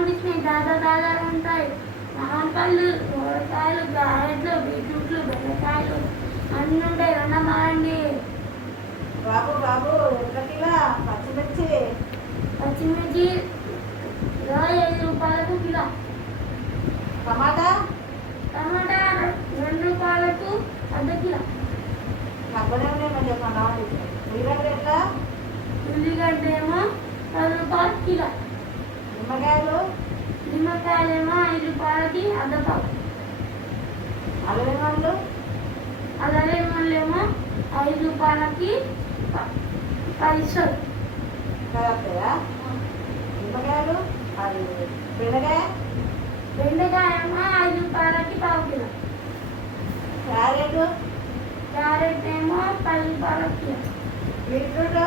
పండించినాయి దాదా దాదా ఉంటాయి. ఆనపళ్ళు, సొరకాయలు, క్యారెట్లు, బీట్రూట్లు, బెండకాయలు అన్నీ ఉంటాయి. రండమారండి. బాబు బాబు ఎక్కడిలా పచ్చిమిర్చి పచ్చిమిర్చి 5 రూపాయలకు కిలో. టమాటా టమాటా 2 రూపాయలకు అర్ధ కిలో. డబ్బులు ఏమన్నా చెప్పండి. ఉల్లిగడ్డ ఎట్లా? ఉల్లిగడ్డ ఏమో 10 రూపాయలు కిలో. నిమ్మకాయలేమో 5 రూపాయలకి అర్ధ పావు. అల్లెమల్లు అల్లలేమో 5 రూపాయలకి 10 ఇస్తారు. కరెక్టా? నిమ్మకాయలు అది బెండకాయ బెండకాయ ఏమో 5 రూపాయలకి పావు కిలో. క్యారెట్ ఏమో 10 రూపాయలకి కిలో.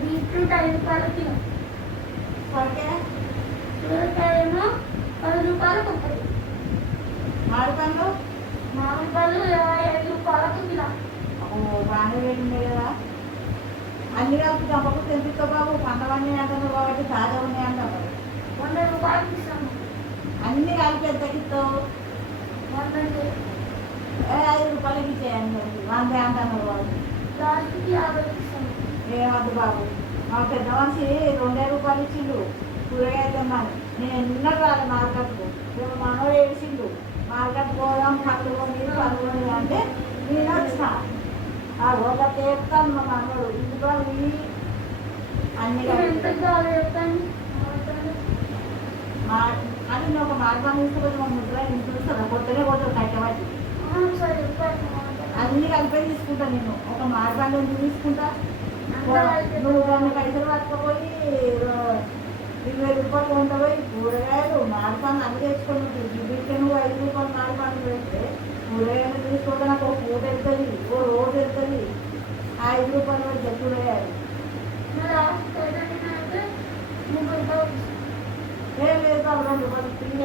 బీట్రూట్ 5 రూపాయల కిలో. సొరకాయ ఏమో 10 రూపాయలకు 1. మామిడి పళ్ళు 25 రూపాయలకు కిలో. బాగానే వేసింది కదా. అన్ని కలిపి చంపకు తెంపిస్తా బాబు. పంటవన్నీ అంటున్నావు కాబట్టి తాజా ఉన్నాయి అంటారు. 100 రూపాయలకి ఇస్తాము. అన్ని కలిపి ఎంతకి ఇస్తావు? 100 5 రూపాయలకి ఇచ్చేయండి. 100 అంటున్నావు బాబు. లాస్ట్కి 50 ఇస్తాము. ఏమద్దు బాబు. మా పెద్ద మనిషి 2 రూపాయలు ఇచ్చిండు కూరగాయలు తెమ్మని. నేను ఎన్నడూ రాలే మార్కెట్కు. మేము మనోడు ఏడిచిండు మార్కెట్ పోదాం పళ్ళు కొని అంటే నేను వచ్చిన. ఆ ఒక చేస్తాను మా మనోడు ఇంట్లో అన్ని ఎంత కావాలి చెప్తాను. అది నేను ఒక మార్గాన్ని తీసుకొని మా ముద్ర ఇంట్లో చూస్తాను. కొత్తనే పోతాను కట్టబట్టి సరే అన్ని కలిపే తీసుకుంటాను. నేను ఒక మార్గాన్ని ఎందుకు తీసుకుంటా? నువ్వు 2 పైసలు పట్టుకపోయి 20 రూపాయలు కొంటపోయి కూరగాయలు మాడిపండ్లు అన్ని తెచ్చుకొని వీటికి నువ్వు 5 రూపాయలు మాడిపండ్లు పెడితే కూరగాయలు తీసుకోవడం నాకు ఒక పూట వెళ్తుంది, ఓ రోజు వెళ్తుంది. 5 రూపాయలు పెడితే కూరగాయలు ఏం లేదు బాబు. 2 రూపాయలు తిరిగి